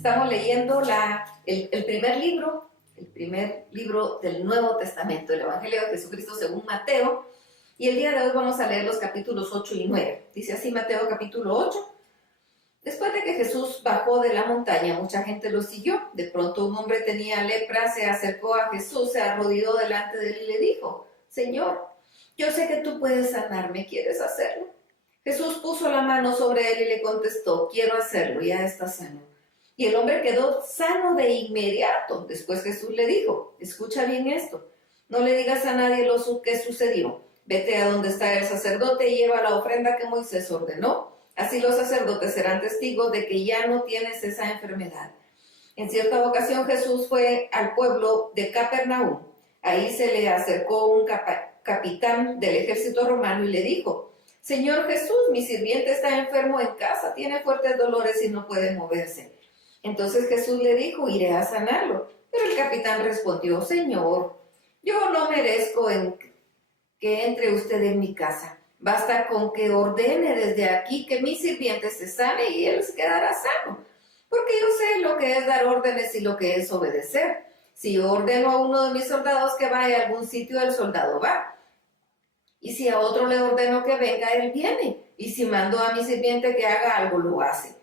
Estamos leyendo el primer libro del Nuevo Testamento, el Evangelio de Jesucristo según Mateo, y el día de hoy vamos a leer los capítulos 8 y 9. Dice así Mateo capítulo 8. Después de que Jesús bajó de la montaña, mucha gente lo siguió. De pronto un hombre tenía lepra, se acercó a Jesús, se arrodilló delante de él y le dijo: Señor, yo sé que tú puedes sanarme, ¿quieres hacerlo? Jesús puso la mano sobre él y le contestó: quiero hacerlo, ya está sano. Y el hombre quedó sano de inmediato. Después Jesús le dijo: escucha bien esto, no le digas a nadie lo que sucedió. Vete a donde está el sacerdote y lleva la ofrenda que Moisés ordenó. Así los sacerdotes serán testigos de que ya no tienes esa enfermedad. En cierta ocasión Jesús fue al pueblo de Capernaum. Ahí se le acercó un capitán del ejército romano y le dijo: Señor Jesús, mi sirviente está enfermo en casa, tiene fuertes dolores y no puede moverse. Entonces Jesús le dijo: iré a sanarlo. Pero el capitán respondió: Señor, yo no merezco que entre usted en mi casa. Basta con que ordene desde aquí que mi sirviente se sane y él se quedará sano. Porque yo sé lo que es dar órdenes y lo que es obedecer. Si yo ordeno a uno de mis soldados que vaya a algún sitio, el soldado va. Y si a otro le ordeno que venga, él viene. Y si mando a mi sirviente que haga algo, lo hace.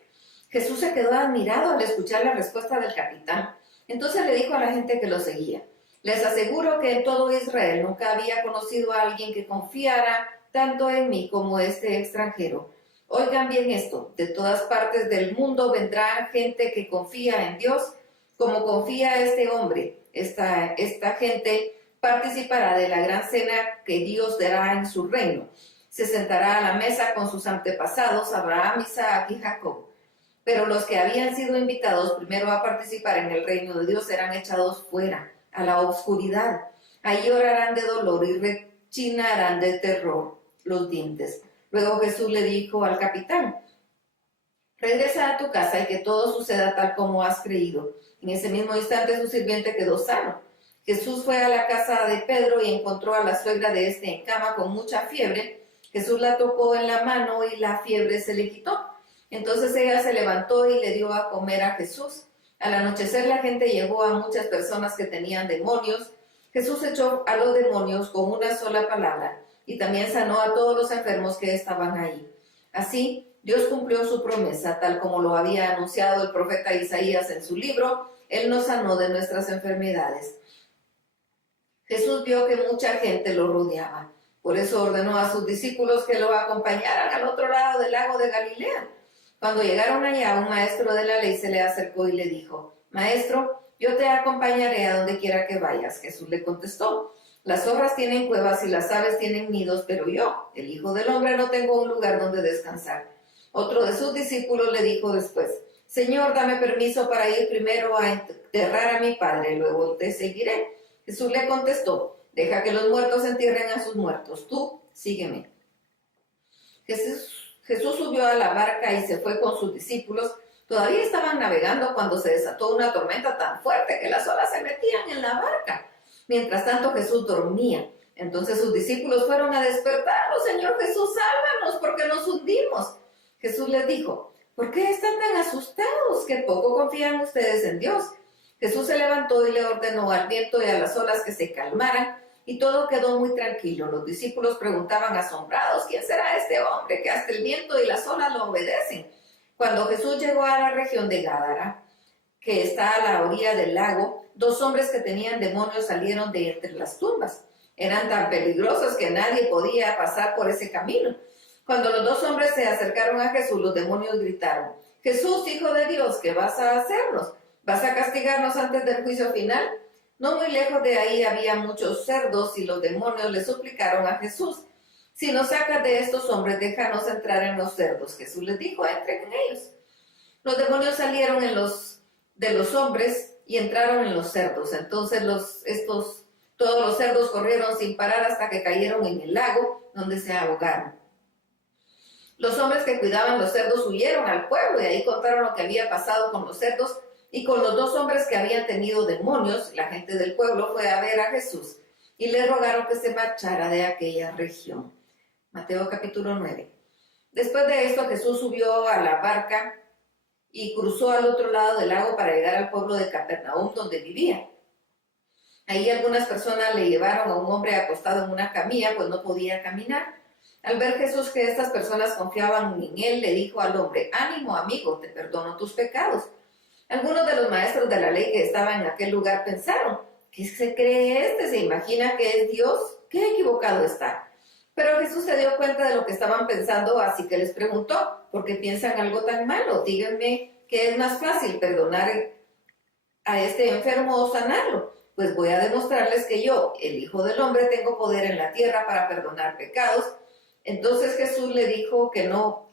Jesús se quedó admirado al escuchar la respuesta del capitán. Entonces le dijo a la gente que lo seguía: les aseguro que en todo Israel nunca había conocido a alguien que confiara tanto en mí como este extranjero. Oigan bien esto: de todas partes del mundo vendrá gente que confía en Dios como confía este hombre. Esta gente participará de la gran cena que Dios dará en su reino. Se sentará a la mesa con sus antepasados, Abraham, Isaac y Jacob. Pero los que habían sido invitados primero a participar en el reino de Dios serán echados fuera, a la oscuridad. Allí llorarán de dolor y rechinarán de terror los dientes. Luego Jesús le dijo al capitán: regresa a tu casa y que todo suceda tal como has creído. En ese mismo instante su sirviente quedó sano. Jesús fue a la casa de Pedro y encontró a la suegra de este en cama con mucha fiebre. Jesús la tocó en la mano y la fiebre se le quitó. Entonces ella se levantó y le dio a comer a Jesús. Al anochecer la gente llegó a muchas personas que tenían demonios. Jesús echó a los demonios con una sola palabra y también sanó a todos los enfermos que estaban ahí. Así, Dios cumplió su promesa, tal como lo había anunciado el profeta Isaías en su libro: Él nos sanó de nuestras enfermedades. Jesús vio que mucha gente lo rodeaba. Por eso ordenó a sus discípulos que lo acompañaran al otro lado del lago de Galilea. Cuando llegaron allá, un maestro de la ley se le acercó y le dijo: Maestro, yo te acompañaré a donde quiera que vayas. Jesús le contestó: las zorras tienen cuevas y las aves tienen nidos, pero yo, el Hijo del Hombre, no tengo un lugar donde descansar. Otro de sus discípulos le dijo después: Señor, dame permiso para ir primero a enterrar a mi padre, luego te seguiré. Jesús le contestó: deja que los muertos entierren a sus muertos, tú sígueme. Jesús subió a la barca y se fue con sus discípulos. Todavía estaban navegando cuando se desató una tormenta tan fuerte que las olas se metían en la barca. Mientras tanto Jesús dormía. Entonces sus discípulos fueron a despertarlo: Señor Jesús, sálvanos porque nos hundimos. Jesús les dijo: ¿por qué están tan asustados? ¿Qué poco confían ustedes en Dios? Jesús se levantó y le ordenó al viento y a las olas que se calmaran, y todo quedó muy tranquilo. Los discípulos preguntaban asombrados: ¿quién será este hombre que hasta el viento y las olas lo obedecen? Cuando Jesús llegó a la región de Gadara, que está a la orilla del lago, dos hombres que tenían demonios salieron de entre las tumbas. Eran tan peligrosos que nadie podía pasar por ese camino. Cuando los dos hombres se acercaron a Jesús, los demonios gritaron: Jesús, Hijo de Dios, ¿qué vas a hacernos? ¿Vas a castigarnos antes del juicio final? No muy lejos de ahí había muchos cerdos y los demonios le suplicaron a Jesús: si nos sacas de estos hombres, déjanos entrar en los cerdos. Jesús les dijo: entren en ellos. Los demonios salieron de los hombres y entraron en los cerdos. Entonces todos los cerdos corrieron sin parar hasta que cayeron en el lago, donde se ahogaron. Los hombres que cuidaban los cerdos huyeron al pueblo y ahí contaron lo que había pasado con los cerdos y con los dos hombres que habían tenido demonios. La gente del pueblo fue a ver a Jesús y le rogaron que se marchara de aquella región. Mateo capítulo 9. Después de esto, Jesús subió a la barca y cruzó al otro lado del lago para llegar al pueblo de Capernaum donde vivía. Ahí algunas personas le llevaron a un hombre acostado en una camilla, pues no podía caminar. Al ver Jesús que estas personas confiaban en él, le dijo al hombre: ánimo, amigo, te perdono tus pecados. Algunos de los maestros de la ley que estaban en aquel lugar pensaron: ¿qué se cree este? ¿Se imagina que es Dios? ¡Qué equivocado está! Pero Jesús se dio cuenta de lo que estaban pensando, así que les preguntó: ¿por qué piensan algo tan malo? Díganme qué es más fácil, perdonar a este enfermo o sanarlo. Pues voy a demostrarles que yo, el Hijo del Hombre, tengo poder en la tierra para perdonar pecados. Entonces Jesús le dijo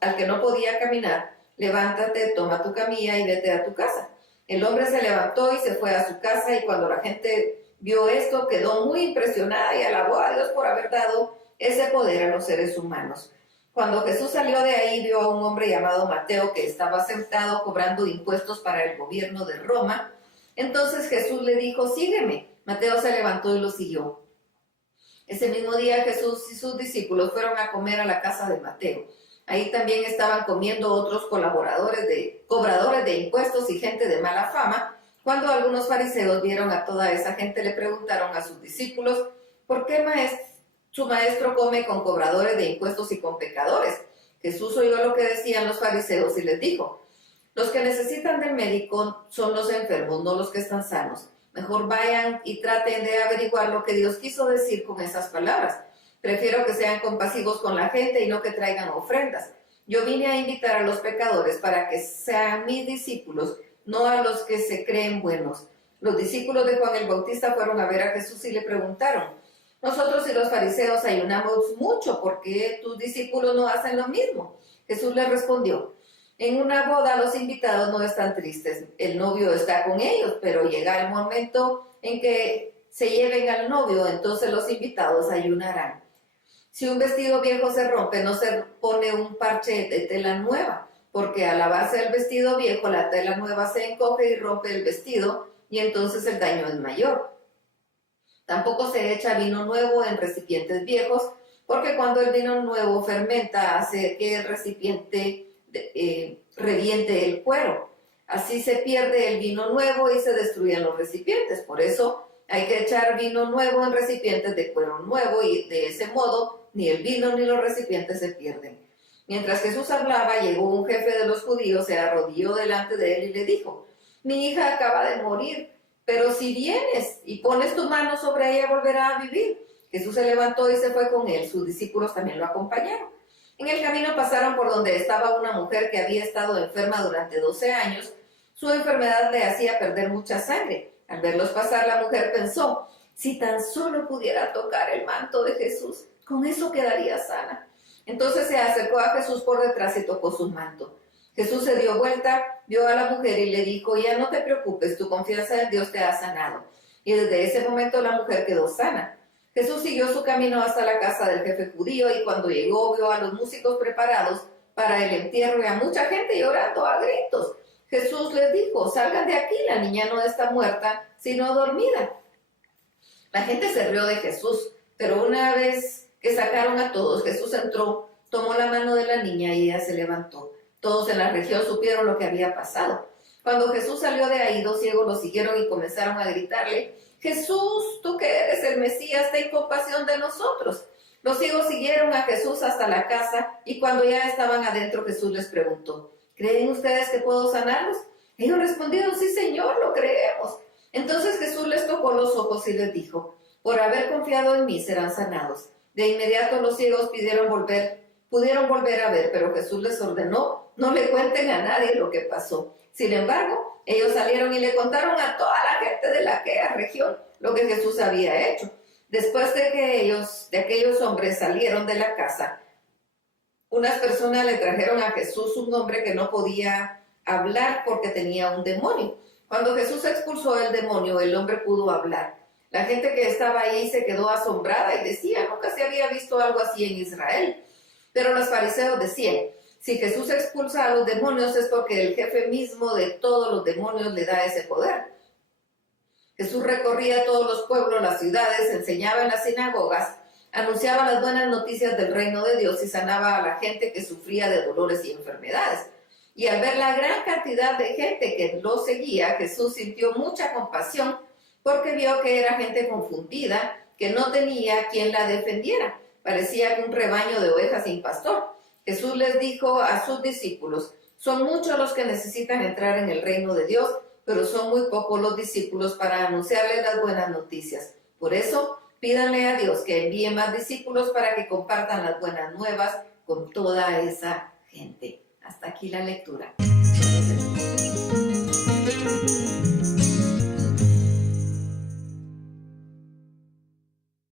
al que no podía caminar: levántate, toma tu camilla y vete a tu casa. El hombre se levantó y se fue a su casa, y cuando la gente vio esto, quedó muy impresionada y alabó a Dios por haber dado ese poder a los seres humanos. Cuando Jesús salió de ahí, vio a un hombre llamado Mateo que estaba sentado cobrando impuestos para el gobierno de Roma. Entonces Jesús le dijo: sígueme. Mateo se levantó y lo siguió. Ese mismo día Jesús y sus discípulos fueron a comer a la casa de Mateo. Ahí también estaban comiendo otros cobradores de impuestos y gente de mala fama. Cuando algunos fariseos vieron a toda esa gente, le preguntaron a sus discípulos: ¿por qué su maestro come con cobradores de impuestos y con pecadores? Jesús oyó lo que decían los fariseos y les dijo: los que necesitan del médico son los enfermos, no los que están sanos. Mejor vayan y traten de averiguar lo que Dios quiso decir con esas palabras. Prefiero que sean compasivos con la gente y no que traigan ofrendas. Yo vine a invitar a los pecadores para que sean mis discípulos, no a los que se creen buenos. Los discípulos de Juan el Bautista fueron a ver a Jesús y le preguntaron: nosotros y los fariseos ayunamos mucho, ¿por qué tus discípulos no hacen lo mismo? Jesús les respondió: en una boda los invitados no están tristes, el novio está con ellos, pero llega el momento en que se lleven al novio, entonces los invitados ayunarán. Si un vestido viejo se rompe, no se pone un parche de tela nueva, porque al lavarse el vestido viejo, la tela nueva se encoge y rompe el vestido, y entonces el daño es mayor. Tampoco se echa vino nuevo en recipientes viejos, porque cuando el vino nuevo fermenta, hace que el recipiente reviente el cuero. Así se pierde el vino nuevo y se destruyen los recipientes. Por eso hay que echar vino nuevo en recipientes de cuero nuevo, y de ese modo ni el vino ni los recipientes se pierden. Mientras Jesús hablaba, llegó un jefe de los judíos, se arrodilló delante de él y le dijo: mi hija acaba de morir, pero si vienes y pones tu mano sobre ella, volverá a vivir. Jesús se levantó y se fue con él. Sus discípulos también lo acompañaron. En el camino pasaron por donde estaba una mujer que había estado enferma durante 12 años. Su enfermedad le hacía perder mucha sangre. Al verlos pasar, la mujer pensó: si tan solo pudiera tocar el manto de Jesús, con eso quedaría sana. Entonces se acercó a Jesús por detrás y tocó su manto. Jesús se dio vuelta, vio a la mujer y le dijo: ya no te preocupes, tu confianza en Dios te ha sanado. Y desde ese momento la mujer quedó sana. Jesús siguió su camino hasta la casa del jefe judío, y cuando llegó vio a los músicos preparados para el entierro y a mucha gente llorando a gritos. Jesús les dijo: salgan de aquí, la niña no está muerta, sino dormida. La gente se rió de Jesús, pero una vez que sacaron a todos, Jesús entró, tomó la mano de la niña y ella se levantó. Todos en la región supieron lo que había pasado. Cuando Jesús salió de ahí, 2 ciegos lo siguieron y comenzaron a gritarle: Jesús, tú que eres el Mesías, ten compasión de nosotros. Los ciegos siguieron a Jesús hasta la casa, y cuando ya estaban adentro, Jesús les preguntó: ¿creen ustedes que puedo sanarlos? Ellos respondieron: sí, Señor, lo creemos. Entonces Jesús les tocó los ojos y les dijo: por haber confiado en mí serán sanados. De inmediato los ciegos pudieron volver a ver, pero Jesús les ordenó: no le cuenten a nadie lo que pasó. Sin embargo, ellos salieron y le contaron a toda la gente de aquella región lo que Jesús había hecho. Después de que aquellos hombres salieron de la casa, unas personas le trajeron a Jesús un hombre que no podía hablar porque tenía un demonio. Cuando Jesús expulsó el demonio, el hombre pudo hablar. La gente que estaba ahí se quedó asombrada y decía: nunca se había visto algo así en Israel. Pero los fariseos decían: si Jesús expulsa a los demonios es porque el jefe mismo de todos los demonios le da ese poder. Jesús recorría todos los pueblos, las ciudades, enseñaba en las sinagogas, anunciaba las buenas noticias del reino de Dios y sanaba a la gente que sufría de dolores y enfermedades. Y al ver la gran cantidad de gente que lo seguía, Jesús sintió mucha compasión porque vio que era gente confundida, que no tenía quien la defendiera. Parecía un rebaño de ovejas sin pastor. Jesús les dijo a sus discípulos: son muchos los que necesitan entrar en el reino de Dios, pero son muy pocos los discípulos para anunciarles las buenas noticias. Por eso, pídanle a Dios que envíe más discípulos para que compartan las buenas nuevas con toda esa gente. Hasta aquí la lectura.